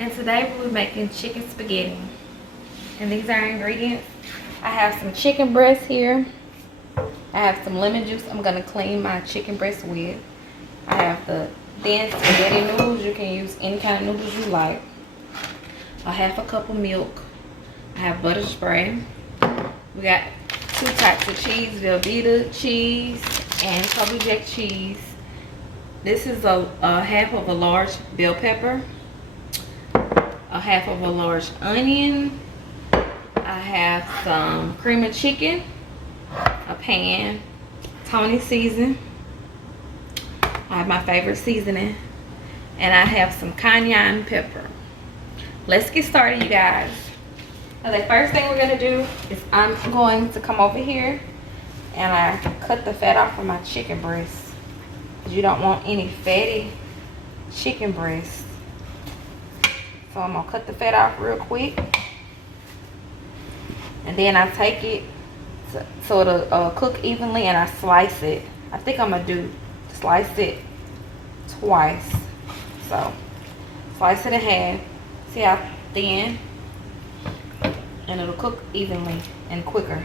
And today we're making chicken spaghetti. And these are our ingredients. I have some chicken breast here. I have some lemon juice I'm gonna clean my chicken breast with. I have the thin spaghetti noodles. You can use any kind of noodles you like. A half a cup of milk. I have butter spray. We got 2 types of cheese, Velveeta cheese and Kobe Jack cheese. This is a half of a large bell pepper, a half of a large onion. I have some cream of chicken, a pan, Tony season. I have my favorite seasoning, and I have some cayenne pepper. Let's get started, you guys. Now, the first thing we're gonna do is I'm going to come over here and I cut the fat off of my chicken breast. You don't want any fatty chicken breast. So I'm gonna cut the fat off real quick. And then I take it so it'll cook evenly, and I slice it. I think I'm gonna slice it twice. So slice it in half. See how thin? And it'll cook evenly and quicker.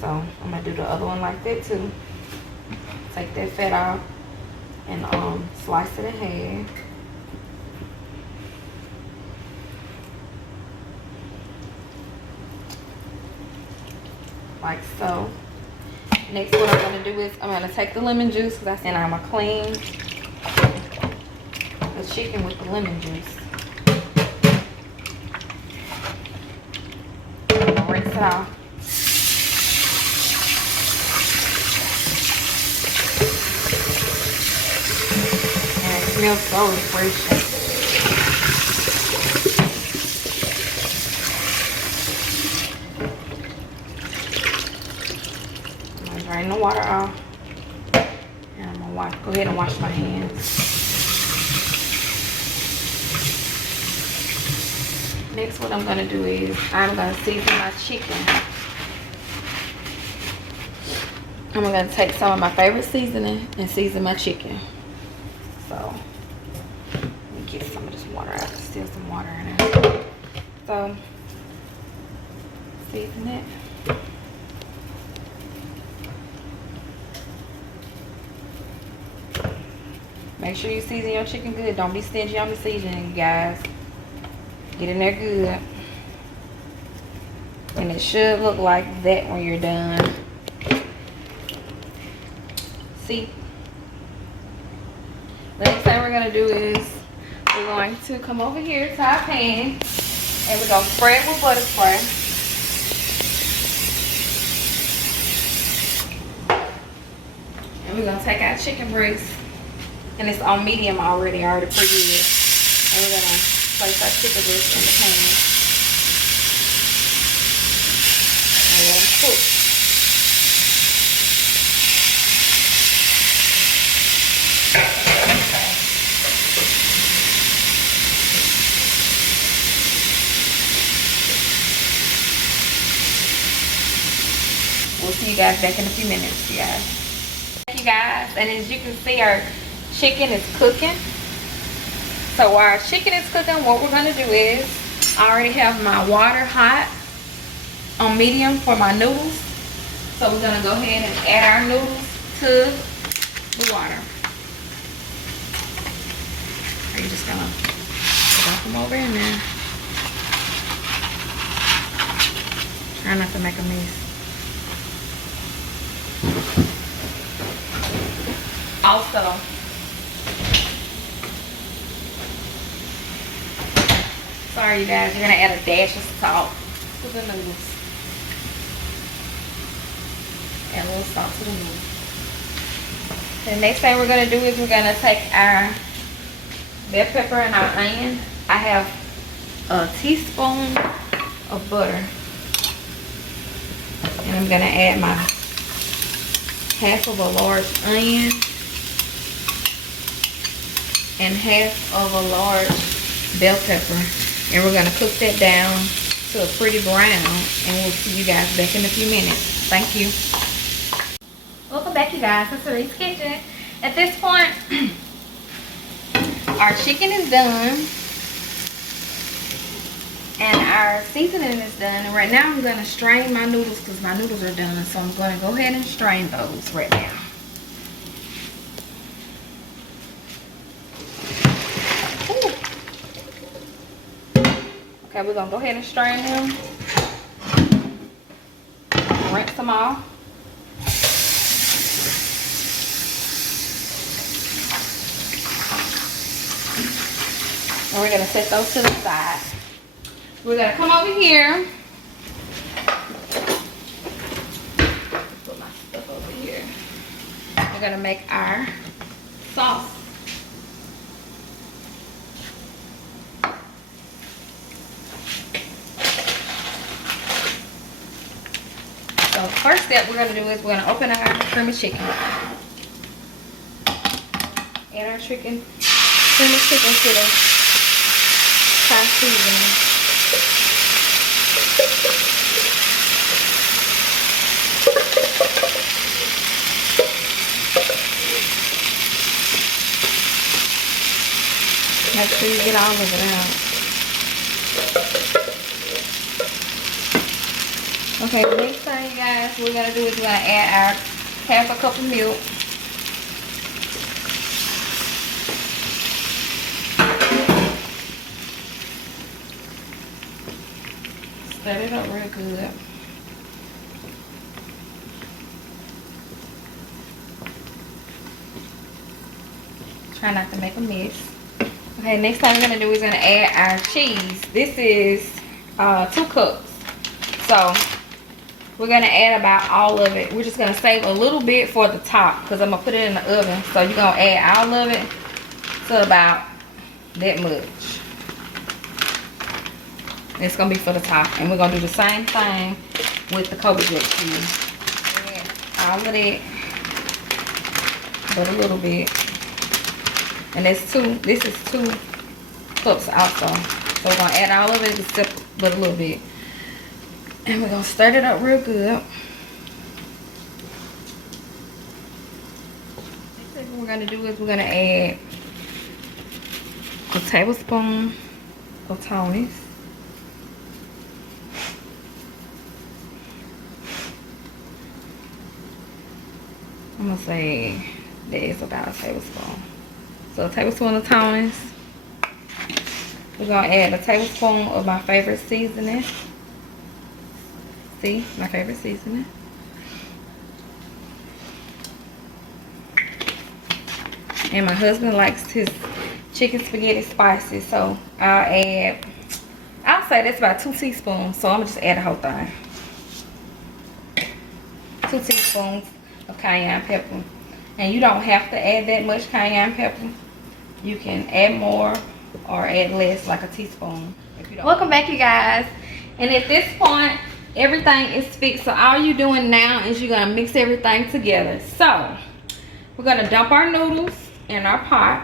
So I'm gonna do the other one like that too. Take that fat off and slice it in half. Like so. Next, what I'm gonna do is I'm gonna take the lemon juice, and I'm gonna clean the chicken with the lemon juice. I'm gonna rinse it off. And it smells so refreshing. Drain the water off, and I'm gonna go ahead and wash my hands. Next, what I'm gonna do is I'm gonna season my chicken. I'm gonna take some of my favorite seasoning and season my chicken. So let me get some of this water out. There's still some water in it. So season it. Make sure you season your chicken good. Don't be stingy on the seasoning, you guys. Get in there good. And it should look like that when you're done. See? The next thing we're going to do is we're going to come over here to our pan. And we're going to spray it with butter spray. And we're going to take our chicken breast. And it's on medium already. I already preheated it. And we're going to place our chicken breast in the pan. And let them cook. We'll see you guys back in a few minutes, you guys. Thank you guys. And as you can see, our chicken is cooking. So while our chicken is cooking, what we're going to do is I already have my water hot on medium for my noodles. So we're going to go ahead and add our noodles to the water. Are you just going to dump them over in there? Try not to make a mess. Also, sorry you guys, you're gonna add a dash of salt to the noodles. Add a little salt to the noodles. The next thing we're gonna do is we're gonna take our bell pepper and our onion. I have a teaspoon of butter. And I'm gonna add my half of a large onion and half of a large bell pepper, and we're going to cook that down to a pretty brown, and we'll see you guys back in a few minutes. Thank you. Welcome back, you guys, to Cerie's Kitchen. At this point, our chicken is done. And our seasoning is done. And right now I'm gonna strain my noodles because my noodles are done. So I'm gonna go ahead and strain those right now. Ooh. Okay, we're gonna go ahead and strain them. Rinse them off. And we're gonna set those to the side. We're gonna come over here. Put my stuff over here. We're gonna make our sauce. So first step we're gonna do is we're gonna open our creamy chicken. Add our creamy chicken to the Thai seasoning. Make sure you get all of it out. Okay, the next thing, you guys, we're gonna do is we're gonna add our half a cup of milk. Stir it up real good. Try not to make a mess. Okay, next thing we're gonna do is gonna add our cheese. This is 2 cups. So we're gonna add about all of it. We're just gonna save a little bit for the top because I'm gonna put it in the oven. So you're gonna add all of it to about that much. It's gonna be for the top, and we're gonna do the same thing with the Kobe Jack cheese. Add all of that, but a little bit. And this is 2 cups also. So we're gonna add all of it except but a little bit. And we're gonna stir it up real good. Next thing we're gonna do is we're gonna add a tablespoon of Tony's. I'm gonna say that is about a tablespoon. So a tablespoon of Tony's. We're gonna add a tablespoon of my favorite seasoning. See, my favorite seasoning. And my husband likes his chicken spaghetti spicy, so I'll say that's about 2 teaspoons. So I'm gonna just add the whole thing. 2 teaspoons of cayenne pepper. And you don't have to add that much cayenne pepper. You can add more or add less, like a teaspoon. If you don't. Welcome back, you guys. And at this point, everything is fixed. So all you're doing now is you're gonna mix everything together. So we're gonna dump our noodles in our pot.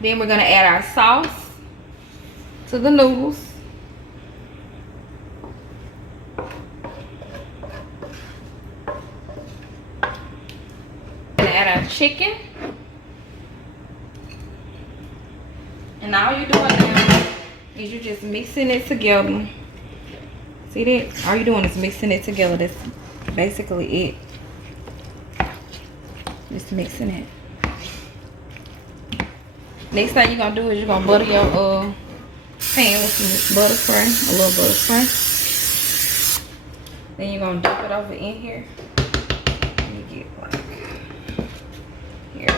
Then we're gonna add our sauce to the noodles. Add our chicken, and all you're doing now is you're just mixing it together. See that? All you're doing is mixing it together. That's basically it. Just mixing it. Next thing you're gonna do is you're gonna butter your pan with some butter spray, a little butter spray. Then you're gonna dump it over in here. Let me get like here.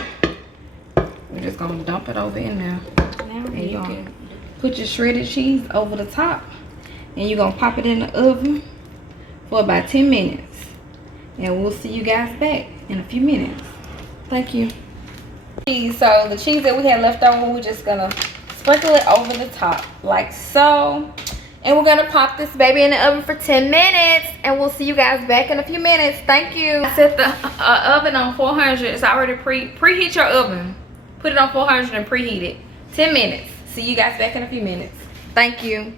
We're just gonna dump it over in there. And you can put your shredded cheese over the top, and you're gonna pop it in the oven for about 10 minutes. And we'll see you guys back in a few minutes. Thank you. So the cheese that we had left over, we're just gonna sprinkle it over the top like so. And we're gonna pop this baby in the oven for 10 minutes, and we'll see you guys back in a few minutes. Thank you. Set the oven on 400. It's already preheat your oven. Put it on 400 and preheat it. 10 minutes. See you guys back in a few minutes. Thank you.